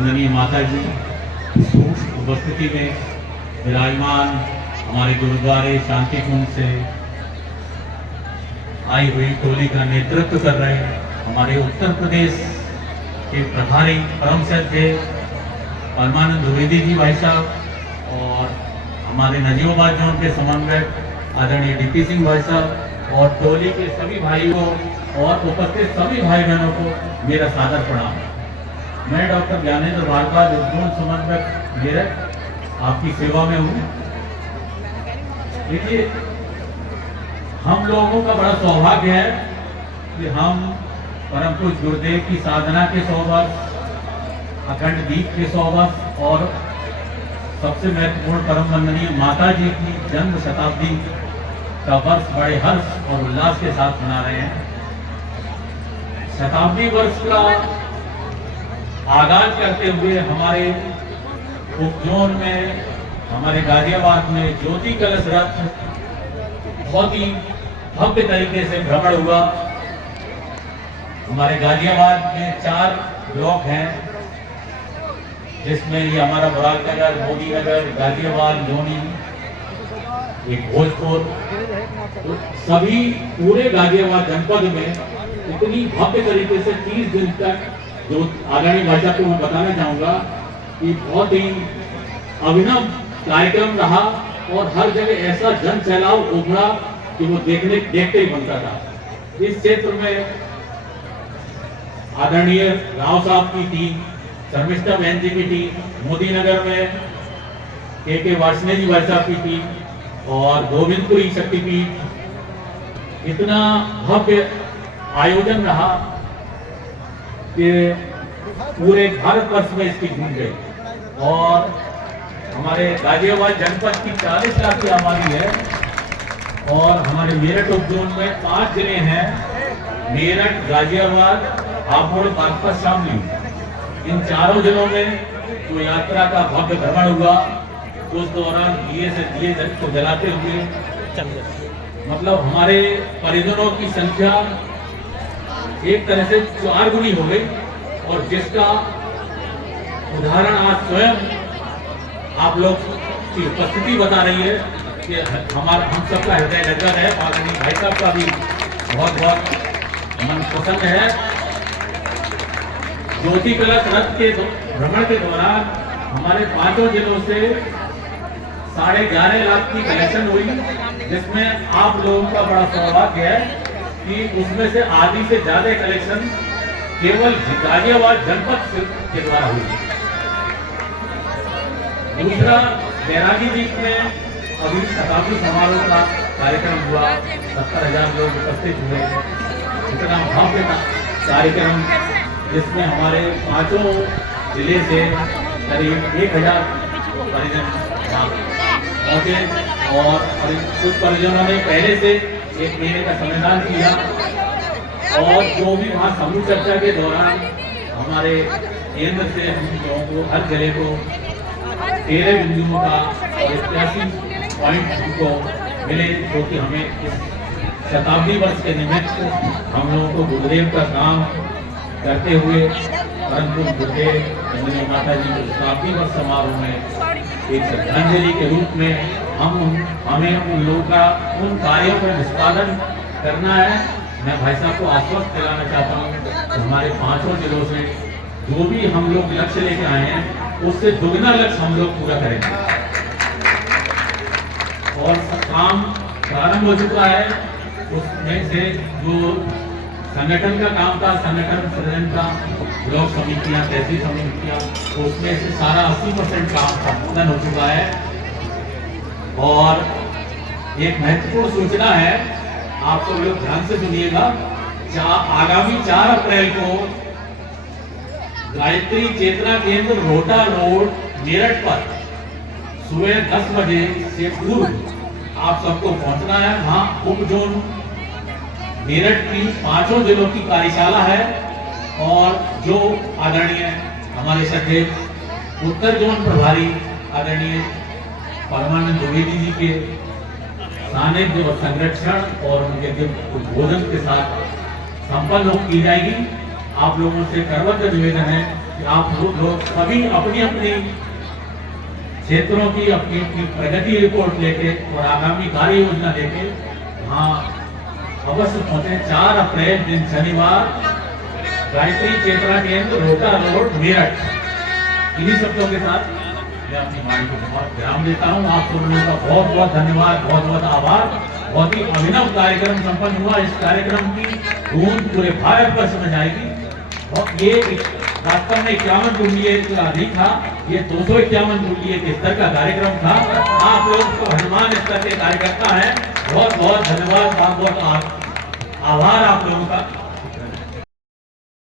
वंदनीय माता जी उपस्थिति में विराजमान हमारे गुरुद्वारे शांति कुंज से आई हुई टोली का नेतृत्व कर रहे हैं हमारे उत्तर प्रदेश के प्रभारी परम श्रद्धेय परमानंद द्विवेदी जी भाई साहब और हमारे नजीबाबाद जोन के समन्वयक आदरणीय डीपी सिंह भाई साहब और टोली के सभी भाइयों और उपस्थित सभी भाई बहनों को मेरा सादर प्रणाम। मैं डॉक्टर ज्ञानेंद्र भारद्वाज उद्योन समन्वयक मेरठ आपकी सेवा में हूँ। देखिए, हम लोगों का बड़ा सौभाग्य है कि हम परम पूज्य गुरुदेव की साधना के 100 वर्ष, अखंड दीप के 100 वर्ष और सबसे महत्वपूर्ण परम वंदनीय माता जी की जन्म शताब्दी का वर्ष बड़े हर्ष और उल्लास के साथ मना रहे हैं। शताब्दी वर्ष का आगाज करते हुए हमारे उपजोन में, हमारे गाजियाबाद में ज्योति कलश रथ बहुत ही भव्य तरीके से भ्रमण हुआ। हमारे गाजियाबाद में 4 ब्लॉक हैं, जिसमें ये हमारा बुरालनगर, मोदी नगर, गाजियाबाद, लोनी, एक भोजपुर, तो सभी पूरे गाजियाबाद जनपद में इतनी भव्य तरीके से 30 दिन तक, जो आदरणीय भाई साहब को मैं बताना चाहूंगा कि बहुत ही अभिनव कार्यक्रम रहा और हर जगह ऐसा जन सैलाब उभरा कि वो देखते ही बनता था। इस क्षेत्र में आदरणीय राव साहब की टीम, शर्मिष्ठा बहन जी की टीम, मोदी नगर में के वार्षणे जी भाई साहब की टीम और गोविंदपुरी शक्तिपीठ, इतना भव्य आयोजन रहा कि पूरे भारतवर्ष में इसकी गूंज गई। और हमारे गाजियाबाद जनपद की 40 लाख की आबादी है और हमारे मेरठ उपजोन में 5 जिले हैं, मेरठ, गाजियाबाद, हापुड़, बागपत, शामली। इन चारों जिलों में जो यात्रा का भव्य भ्रमण हुआ, उस दौरान दिए से दिए को जलाते हुए मतलब हमारे परिजनों की संख्या एक तरह से 4 गुनी हो गई। और जिसका उदाहरण आज स्वयं आप लोग की उपस्थिति बता रही है कि हम सबका हृदय लगा है। आदरणीय भाई साहब का भी बहुत बहुत मन प्रसन्न है। ज्योति कलश रथ के भ्रमण के दौरान हमारे 5 जिलों से 11.5 लाख की कलेक्शन हुई, जिसमें आप लोगों का बड़ा सौभाग्य है कि उसमें से आधी से ज्यादा कलेक्शन केवल गाजियाबाद जनपद के द्वारा हुई। दूसरा, बैरागी द्वीप में अभी शताब्दी समारोह का कार्यक्रम हुआ, 70,000 लोग उपस्थित हुए। इतना भव्य कार्यक्रम जिसमें हमारे 5 जिले से करीब 1000 परिजन पहुंचे और कुछ परिजनों ने पहले से 1 महीने का संविधान किया। और जो भी वहाँ समूह चर्चा के दौरान हमारे केंद्र से हम लोगों को हर जिले को 13 बिंदुओं का और 83 पॉइंट हमको मिले, जो कि हमें इस शताब्दी वर्ष के निमित्त हम लोगों को गुरुदेव का काम करते हुए परंतु गुरुदेव वंदनीय माता जी के शताब्दी वर्ष समारोह में एक श्रद्धांजलि के रूप में हमें उन लोगों का उन कार्यों का निष्पादन करना है। मैं भाई साहब को आश्वस्त दिलाना चाहता हूँ कि हमारे 5 जिलों से जो भी हम लोग लक्ष्य लेके आए हैं, उससे दुगना लक्ष्य हम लोग पूरा करेंगे। और काम प्रारंभ हो चुका है। उसमें से जो संगठन का काम था, संगठन सृजन का, ब्लॉक समितियां, तहसील समितियां, उसमें से सारा 80% काम संपूर्ण हो चुका है। और एक महत्वपूर्ण सूचना है, आप सब लोग ध्यान से सुनिएगा। आगामी 4 अप्रैल को गायत्री चेतना केंद्र रोटा रोड मेरठ पर सुबह 10 बजे से पूर्व आप सबको पहुंचना है। वहां उप जोन मेरठ की 5 जिलों की कार्यशाला है और जो आदरणीय हमारे श्रद्धेय उत्तर जोन प्रभारी आदरणीय परमानंद द्विवेदी जी के सानिध्य और संरक्षण और उनके उद्बोधन के साथ संपन्न की जाएगी। आप लोगों से करबद्ध निवेदन है कि आप लोग सभी अपनी अपनी क्षेत्रों की अपनी अपनी प्रगति रिपोर्ट लेके और आगामी कार्य योजना लेके हाँ अवश्य पहुंचे। 4 अप्रैल दिन शनिवार, गायत्री चेतना केंद्र, रोटा रोड, मेरठ। इन्हीं शब्दों के साथ मैं अपनी वाणी को बहुत विराम देता हूँ। आप सब लोगों का बहुत बहुत धन्यवाद, बहुत बहुत आभार। बहुत ही अभिनव कार्यक्रम संपन्न हुआ। इस कार्यक्रम की गूंज पूरे भारत वर्ष में जाएगी। और ये वास्तव में 51 कुंडलीय का अधिक था, ये 251 कुंडलीय के स्तर का कार्यक्रम था। आप लोग तो हनुमान स्तर के कार्यकर्ता हैं। बहुत बहुत धन्यवाद, बहुत बहुत आभार आप लोगों का।